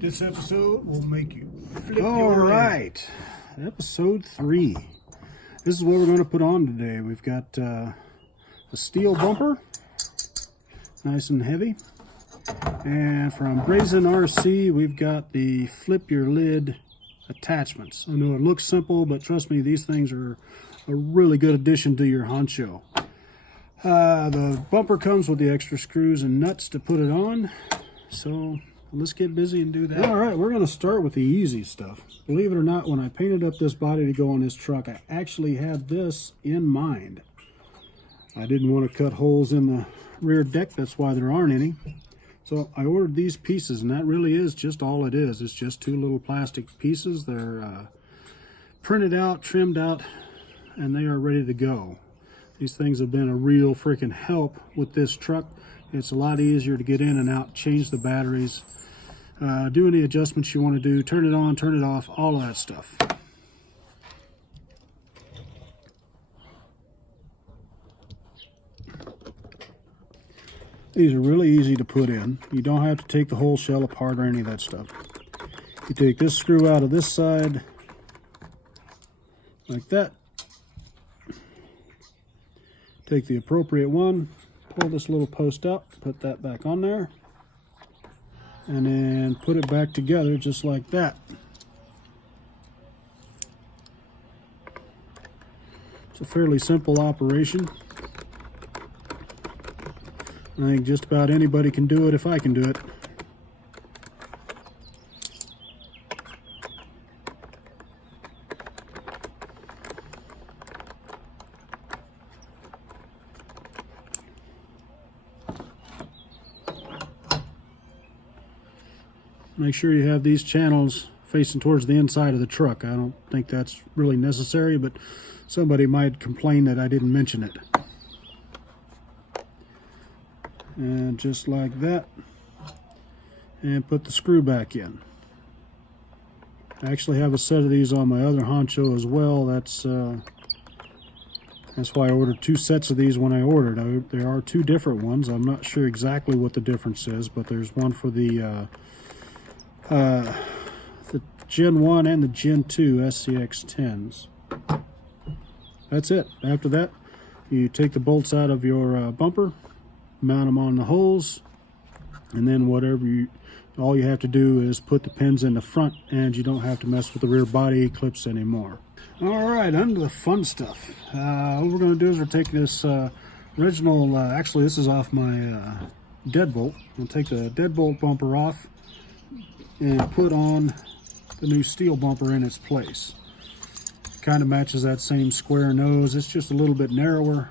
This episode will make you flip All your right, episode 3. This is what we're going to put on today. We've got a steel bumper, nice and heavy. And from Braizen RC, we've got the flip your lid attachments. I know it looks simple, but trust me, these things are a really good addition to your honcho. The bumper comes with the extra screws and nuts to put it on. So let's get busy and do that. All right, we're going to start with the easy stuff. Believe it or not, when I painted up this body to go on this truck, I actually had this in mind. I didn't want to cut holes in the rear deck. That's why there aren't any. So I ordered these pieces, and that really is just all it is. It's just two little plastic pieces. They're printed out, trimmed out, and they are ready to go. These things have been a real freaking help with this truck. It's a lot easier to get in and out, change the batteries, do any adjustments you want to do, turn it on, turn it off, all of that stuff. These are really easy to put in. You don't have to take the whole shell apart or any of that stuff. You take this screw out of this side, like that. Take the appropriate one, pull this little post out, put that back on there, and then put it back together just like that. It's a fairly simple operation. I think just about anybody can do it if I can do it. Make sure you have these channels facing towards the inside of the truck. I don't think that's really necessary, but somebody might complain that I didn't mention it. And just like that, and put the screw back in. I actually have a set of these on my other honcho as well. That's why I ordered 2 sets of these when I ordered. There are 2 different ones. I'm not sure exactly what the difference is, but there's one for the Gen 1 and the Gen 2 SCX10s. That's it. After that, you take the bolts out of your bumper, mount them on the holes, and then all you have to do is put the pins in the front, and you don't have to mess with the rear body clips anymore. All right, on to the fun stuff. What we're going to do is we're taking this original, actually this is off my deadbolt. We'll take the deadbolt bumper off and put on the new steel bumper in its place. Kind of matches that same square nose. It's just a little bit narrower.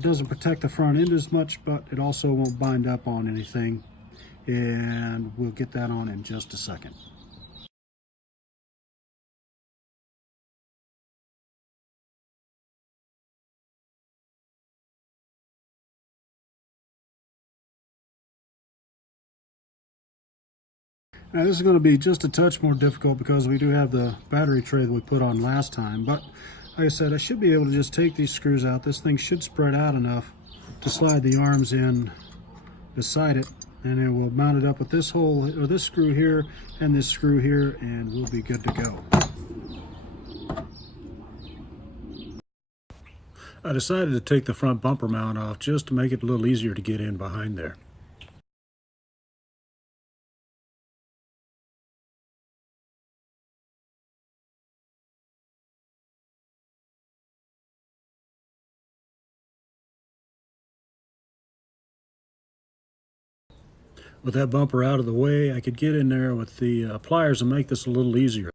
Doesn't protect the front end as much, but it also won't bind up on anything. And we'll get that on in just a second. Now this is going to be just a touch more difficult because we do have the battery tray that we put on last time, but like I said, I should be able to just take these screws out. This thing should spread out enough to slide the arms in beside it, and then we'll mount it up with this hole, or this screw here, and this screw here, and we'll be good to go. I decided to take the front bumper mount off just to make it a little easier to get in behind there. With that bumper out of the way, I could get in there with the pliers and make this a little easier.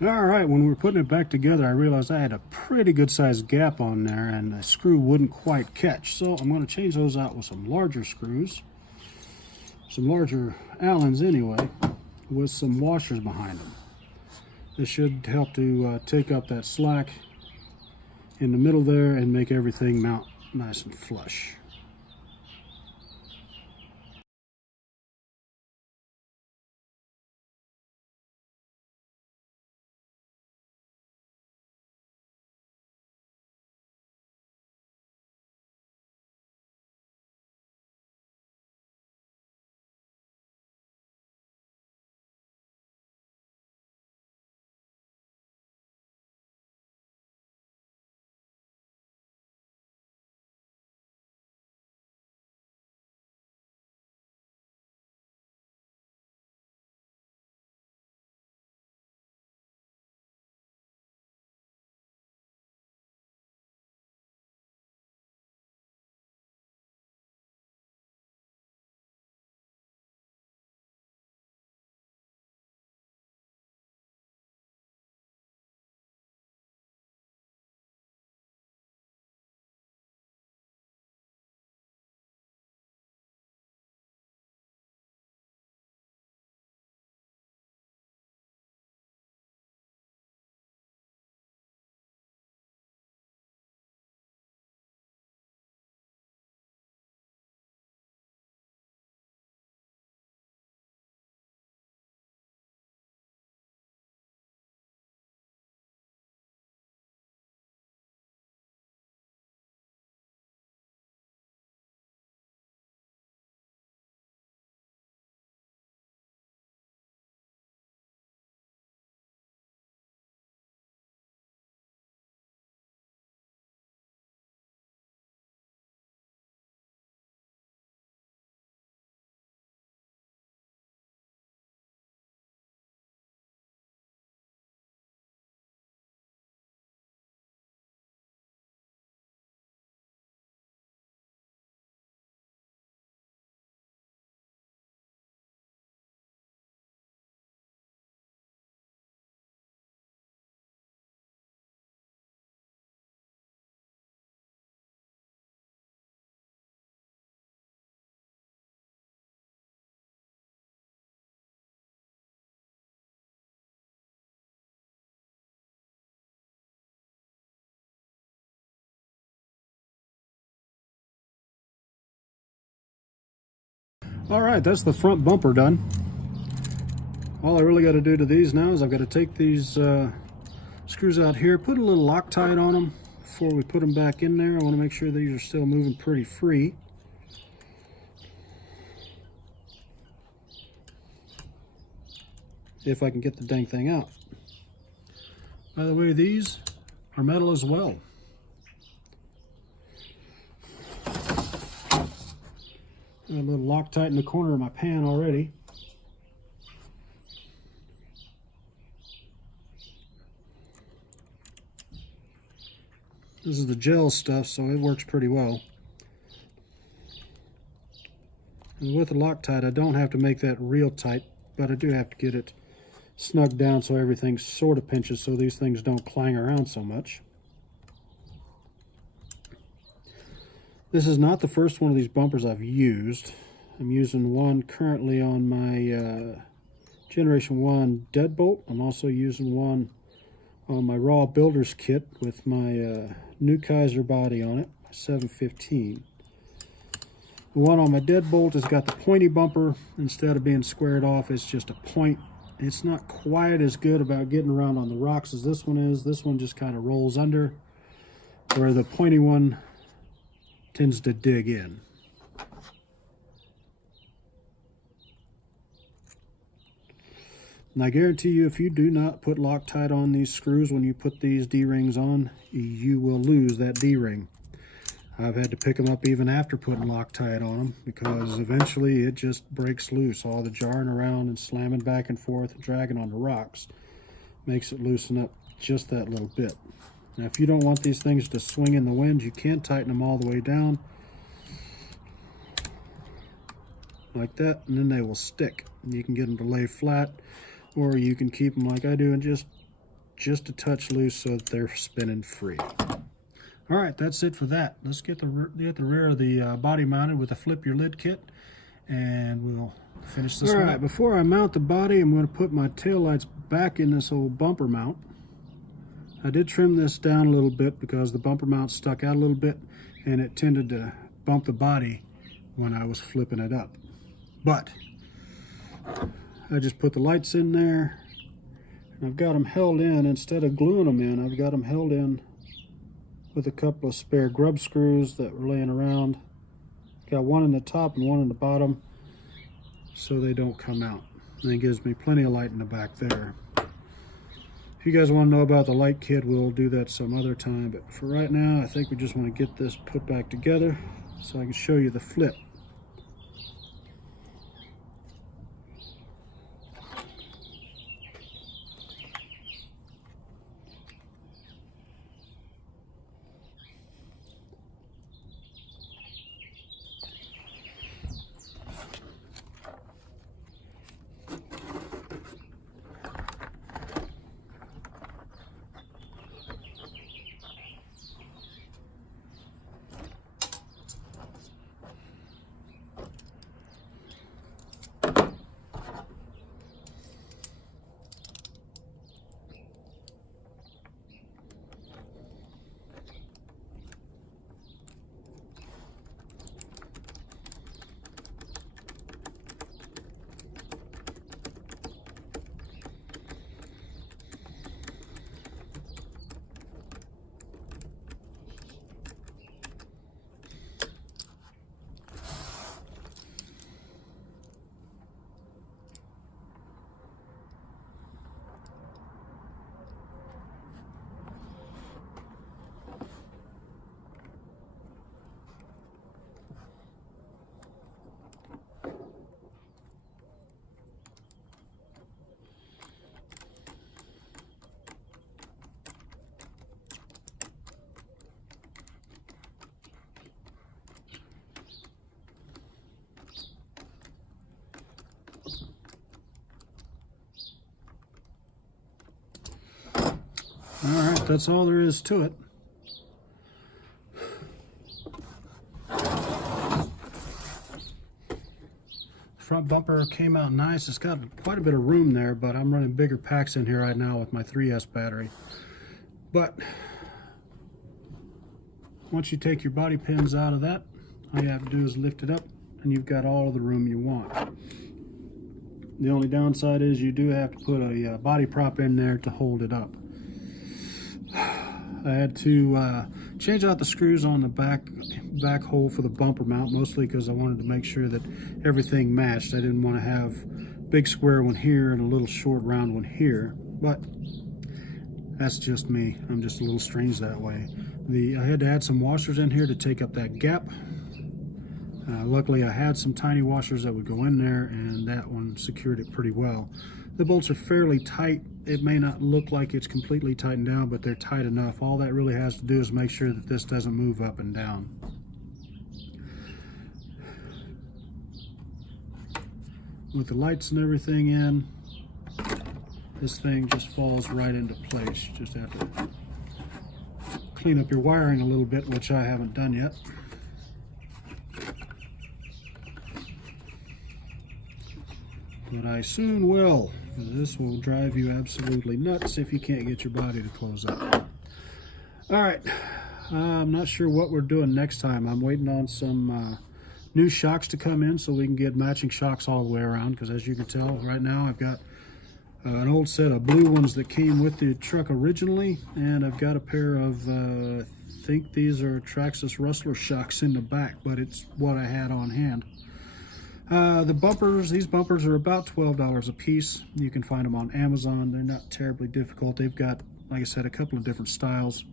All right, when we were putting it back together, I realized I had a pretty good sized gap on there and the screw wouldn't quite catch. So I'm going to change those out with some larger screws, some larger Allens anyway, with some washers behind them. This should help to take up that slack in the middle there and make everything mount nice and flush. All right, that's the front bumper done. All I really got to do to these now is I've got to take these screws out here, put a little Loctite on them before we put them back in there. I want to make sure these are still moving pretty free. If I can get the dang thing out. By the way, these are metal as well. Got a little Loctite in the corner of my pan already. This is the gel stuff, so it works pretty well. And with the Loctite, I don't have to make that real tight, but I do have to get it snug down so everything sort of pinches so these things don't clang around so much. This is not the first one of these bumpers I've used. I'm using one currently on my Generation 1 deadbolt. I'm also using one on my Raw Builder's kit with my new Kaiser body on it, 715. The one on my deadbolt has got the pointy bumper. Instead of being squared off, it's just a point. It's not quite as good about getting around on the rocks as this one is. This one just kind of rolls under, where the pointy one tends to dig in. And I guarantee you, if you do not put Loctite on these screws when you put these D-rings on, you will lose that D-ring. I've had to pick them up even after putting Loctite on them because eventually it just breaks loose. All the jarring around and slamming back and forth and dragging on the rocks makes it loosen up just that little bit. Now, if you don't want these things to swing in the wind, you can tighten them all the way down like that, and then they will stick. You can get them to lay flat, or you can keep them like I do and just just a touch loose so that they're spinning free. All right, that's it for that. Let's get the rear of the body mounted with a flip your lid kit, and we'll finish this one. All right, before I mount the body, I'm going to put my taillights back in this old bumper mount. I did trim this down a little bit because the bumper mount stuck out a little bit, and it tended to bump the body when I was flipping it up. But I just put the lights in there, and I've got them held in. Instead of gluing them in, I've got them held in with a couple of spare grub screws that were laying around. Got one in the top and one in the bottom so they don't come out. And it gives me plenty of light in the back there. If you guys want to know about the light kit, we'll do that some other time. But for right now, I think we just want to get this put back together so I can show you the flip. All right, that's all there is to it. Front bumper came out nice. It's got quite a bit of room there, but I'm running bigger packs in here right now with my 3S battery. But once you take your body pins out of that, all you have to do is lift it up and you've got all the room you want. The only downside is you do have to put a body prop in there to hold it up. I had to change out the screws on the back hole for the bumper mount, mostly because I wanted to make sure that everything matched. I didn't want to have big square one here and a little short round one here, but that's just me. I'm just a little strange that way. I had to add some washers in here to take up that gap. Luckily I had some tiny washers that would go in there, and that one secured it pretty well. The bolts are fairly tight. It may not look like it's completely tightened down, but they're tight enough. All that really has to do is make sure that this doesn't move up and down. With the lights and everything in, this thing just falls right into place. You just have to clean up your wiring a little bit, which I haven't done yet. But I soon will. This will drive you absolutely nuts if you can't get your body to close up. All right, I'm not sure what we're doing next time. I'm waiting on some new shocks to come in so we can get matching shocks all the way around, because as you can tell right now I've got an old set of blue ones that came with the truck originally, and I've got a pair of I think these are Traxxas Rustler shocks in the back, but it's what I had on hand. The bumpers, these bumpers are about $12 a piece. You can find them on Amazon. They're not terribly difficult. They've got, like I said, a couple of different styles.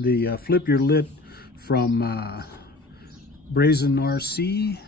The flip your lid from Braizen RC,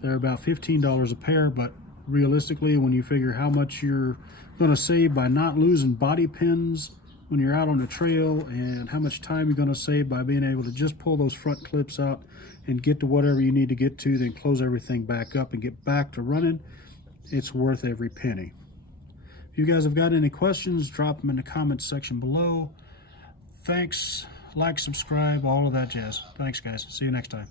they're about $15 a pair, but realistically, when you figure how much you're going to save by not losing body pins when you're out on the trail, and how much time you're going to save by being able to just pull those front clips out and get to whatever you need to get to, then close everything back up and get back to running, it's worth every penny. If you guys have got any questions, drop them in the comments section below. Thanks. Like, subscribe, all of that jazz. Thanks, guys. See you next time.